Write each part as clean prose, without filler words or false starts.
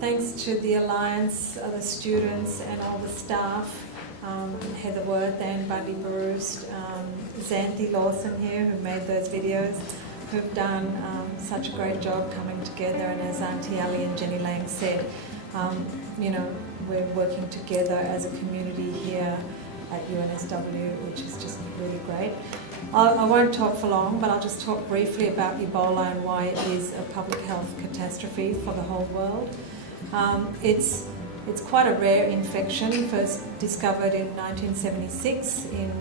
thanks to the Alliance, the students and all the staff, Heather Worth and Bundy Baroost, Xanthi Lawson here who made those videos, who've done such a great job coming together. And as Auntie Ali and Jenny Lang said, we're working together as a community here at UNSW, which is just really great. I won't talk for long, but I'll just talk briefly about Ebola and why it is a public health catastrophe for the whole world. It's quite a rare infection, first discovered in 1976 in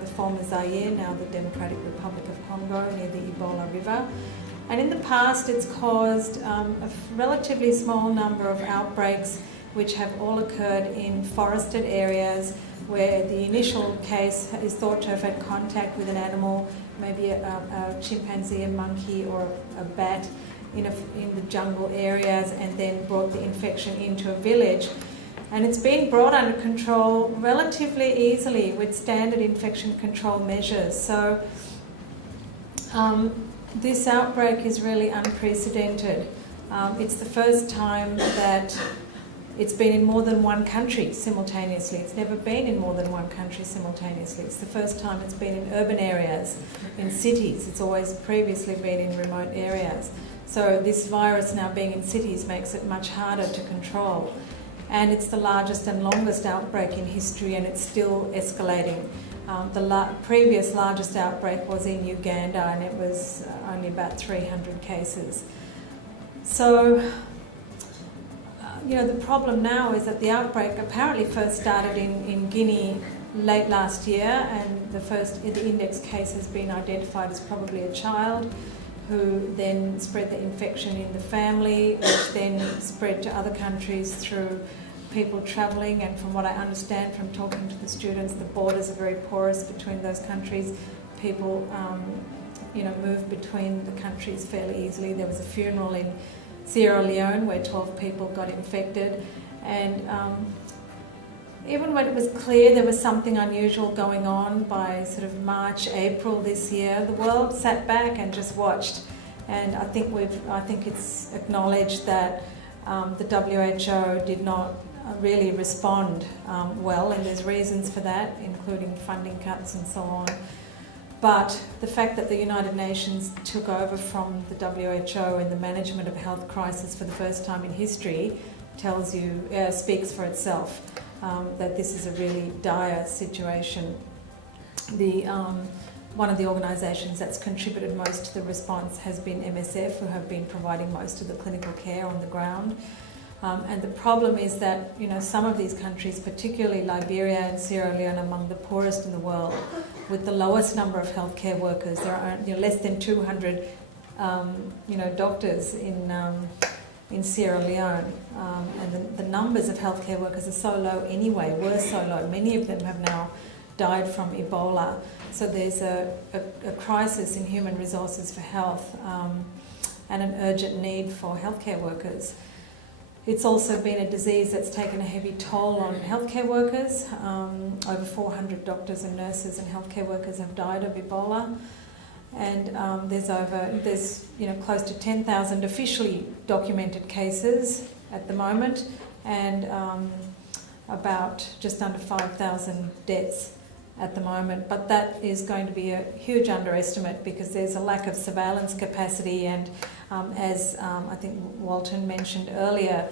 the former Zaire, now the Democratic Republic of Congo, near the Ebola River. And in the past, it's caused a relatively small number of outbreaks, which have all occurred in forested areas where the initial case is thought to have had contact with an animal, maybe a chimpanzee, a monkey, or a bat in the jungle areas, and then brought the infection into a village. And it's been brought under control relatively easily with standard infection control measures. So this outbreak is really unprecedented. It's the first time that it's been in more than one country simultaneously. It's never been in more than one country simultaneously. It's the first time it's been in urban areas, in cities. It's always previously been in remote areas. So this virus now being in cities makes it much harder to control. And it's the largest and longest outbreak in history, and it's still escalating. The previous largest outbreak was in Uganda, and it was only about 300 cases. So, the problem now is that the outbreak apparently first started in Guinea late last year, and the index case has been identified as probably a child who then spread the infection in the family, which then spread to other countries through people travelling. And from what I understand from talking to the students, the borders are very porous between those countries. People, move between the countries fairly easily. There was a funeral in Sierra Leone where 12 people got infected, and even when it was clear there was something unusual going on by sort of March, April this year, the world sat back and just watched. And I think it's acknowledged that the WHO did not really respond well, and there's reasons for that, including funding cuts and so on. But the fact that the United Nations took over from the WHO in the management of a health crisis for the first time in history speaks for itself, that this is a really dire situation. One of the organisations that's contributed most to the response has been MSF, who have been providing most of the clinical care on the ground. And the problem is that some of these countries, particularly Liberia and Sierra Leone, among the poorest in the world, with the lowest number of healthcare workers. There are less than 200 doctors in Sierra Leone, and the numbers of healthcare workers are so low anyway, were so low. Many of them have now died from Ebola. So there's a crisis in human resources for health, and an urgent need for healthcare workers. It's also been a disease that's taken a heavy toll on healthcare workers. Over 400 doctors and nurses and healthcare workers have died of Ebola, and there's close to 10,000 officially documented cases at the moment, and about just under 5,000 deaths at the moment. But that is going to be a huge underestimate because there's a lack of surveillance capacity, and as I think Walton mentioned earlier,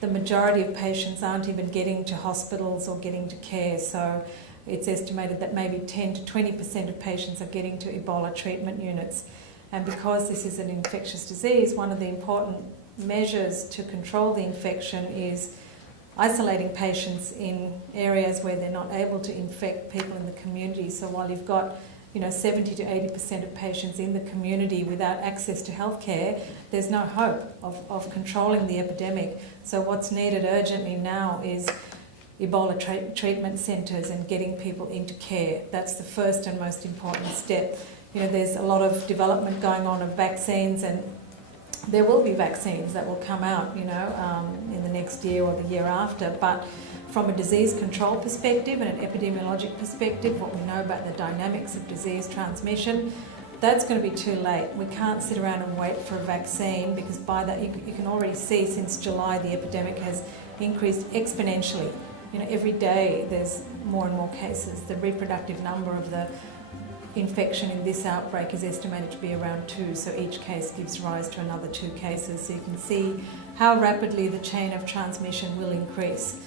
the majority of patients aren't even getting to hospitals or getting to care. So it's estimated that maybe 10 to 20% of patients are getting to Ebola treatment units. And because this is an infectious disease, one of the important measures to control the infection is isolating patients in areas where they're not able to infect people in the community. So while you've got 70 to 80% of patients in the community without access to healthcare, there's no hope of controlling the epidemic. So what's needed urgently now is Ebola treatment centres and getting people into care. That's the first and most important step. There's a lot of development going on of vaccines, and there will be vaccines that will come out, in the next year or the year after. But from a disease control perspective and an epidemiologic perspective, what we know about the dynamics of disease transmission, that's going to be too late. We can't sit around and wait for a vaccine, because by that you can already see since July the epidemic has increased exponentially. You know, every day there's more and more cases. The reproductive number of the infection in this outbreak is estimated to be around 2, so each case gives rise to another 2 cases. So you can see how rapidly the chain of transmission will increase.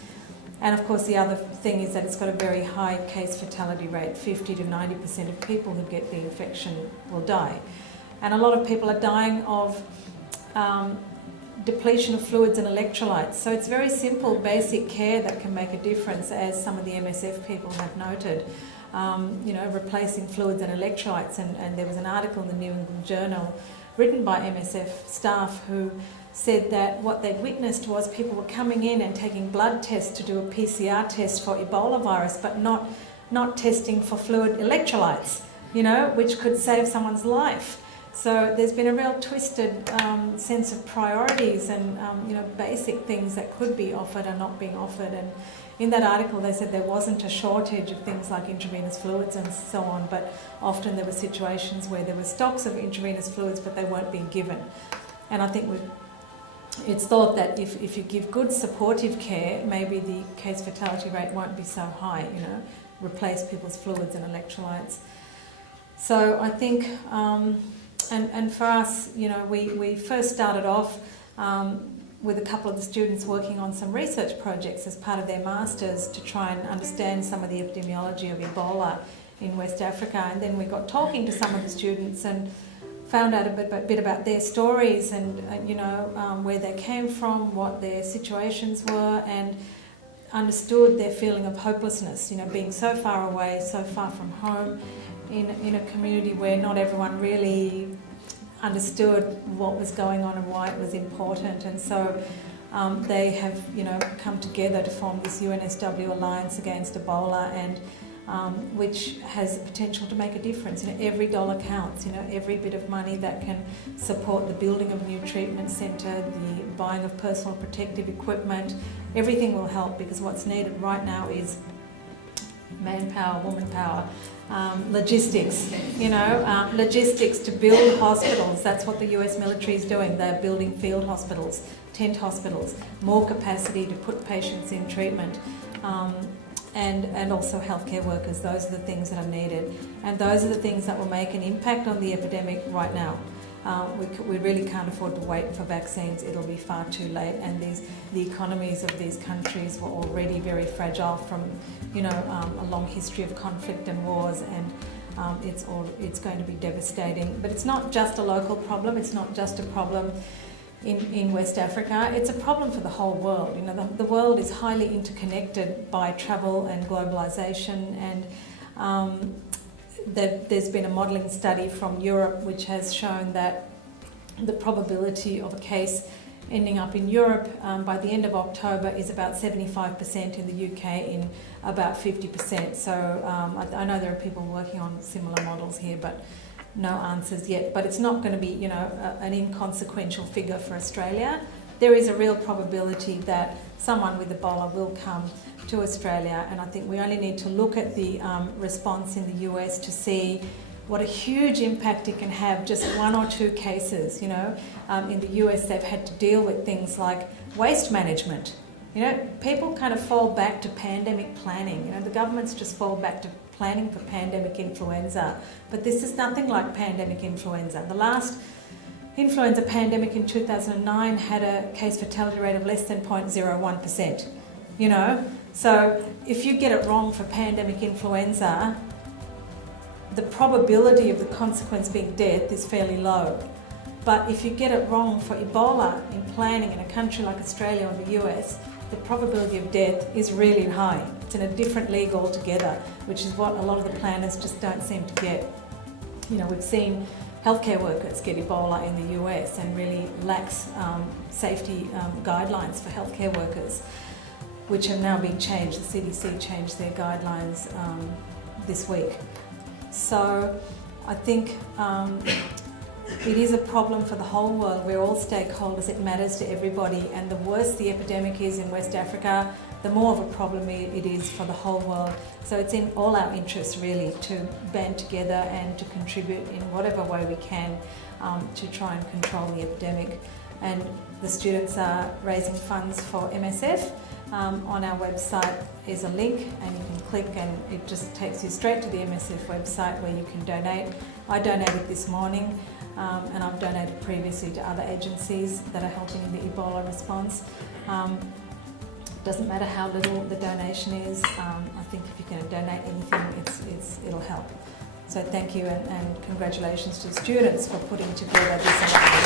And of course the other thing is that it's got a very high case fatality rate. 50 to 90% of people who get the infection will die. And a lot of people are dying of depletion of fluids and electrolytes. So it's very simple, basic care that can make a difference, as some of the MSF people have noted. You know, replacing fluids and electrolytes. And there was an article in the New England Journal written by MSF staff who said that what they'd witnessed was people were coming in and taking blood tests to do a PCR test for Ebola virus, but not testing for fluid electrolytes, you know, which could save someone's life. So there's been a real twisted sense of priorities, and you know, basic things that could be offered are not being offered. And in that article they said there wasn't a shortage of things like intravenous fluids and so on, but often there were situations where there were stocks of intravenous fluids but they weren't being given. And I think it's thought that if you give good supportive care, maybe the case fatality rate won't be so high, you know, replace people's fluids and electrolytes. So I think, and for us, you know, we first started off with a couple of the students working on some research projects as part of their masters to try and understand some of the epidemiology of Ebola in West Africa. And then we got talking to some of the students and found out a bit about their stories and, you know, where they came from, what their situations were, and understood their feeling of hopelessness, you know, being so far away, so far from home, in a community where not everyone really understood what was going on and why it was important. And so they have, you know, come together to form this UNSW Alliance Against Ebola, and which has the potential to make a difference. You know, every dollar counts. You know, every bit of money that can support the building of a new treatment centre, the buying of personal protective equipment, everything will help, because what's needed right now is manpower, womanpower, logistics. You know, logistics to build hospitals. That's what the US military is doing. They're building field hospitals, tent hospitals, more capacity to put patients in treatment. And also healthcare workers. Those are the things that are needed, and those are the things that will make an impact on the epidemic right now. We really can't afford to wait for vaccines. It'll be far too late, and the economies of these countries were already very fragile from, you know, a long history of conflict and wars, and it's going to be devastating. But it's not just a local problem. It's not just a problem in West Africa. It's a problem for the whole world. You know, the world is highly interconnected by travel and globalization, and there's been a modelling study from Europe which has shown that the probability of a case ending up in Europe by the end of October is about 75%, in the UK in about 50%. So I know there are people working on similar models here, but no answers yet. But it's not going to be, you know, an inconsequential figure for Australia. There is a real probability that someone with Ebola will come to Australia, and I think we only need to look at the response in the US to see what a huge impact it can have, just 1 or 2 cases. You know, in the US they've had to deal with things like waste management. You know, people kind of fall back to pandemic planning. You know, the governments just fall back to planning for pandemic influenza, but this is nothing like pandemic influenza. The last influenza pandemic in 2009 had a case fatality rate of less than 0.01%, you know. So if you get it wrong for pandemic influenza, the probability of the consequence being death is fairly low. But if you get it wrong for Ebola in planning in a country like Australia or the US, the probability of death is really high. It's in a different league altogether, which is what a lot of the planners just don't seem to get. You know, we've seen healthcare workers get Ebola in the US and really lax safety guidelines for healthcare workers, which have now been changed. The CDC changed their guidelines this week. So I think it is a problem for the whole world. We're all stakeholders. It matters to everybody. And the worse the epidemic is in West Africa, the more of a problem it is for the whole world. So it's in all our interests, really, to band together and to contribute in whatever way we can to try and control the epidemic. And the students are raising funds for MSF. On our website is a link, and you can click and it just takes you straight to the MSF website where you can donate. I donated this morning, and I've donated previously to other agencies that are helping in the Ebola response. Doesn't matter how little the donation is. I think if you're going to donate anything, it'll help. So thank you, and congratulations to the students for putting together this.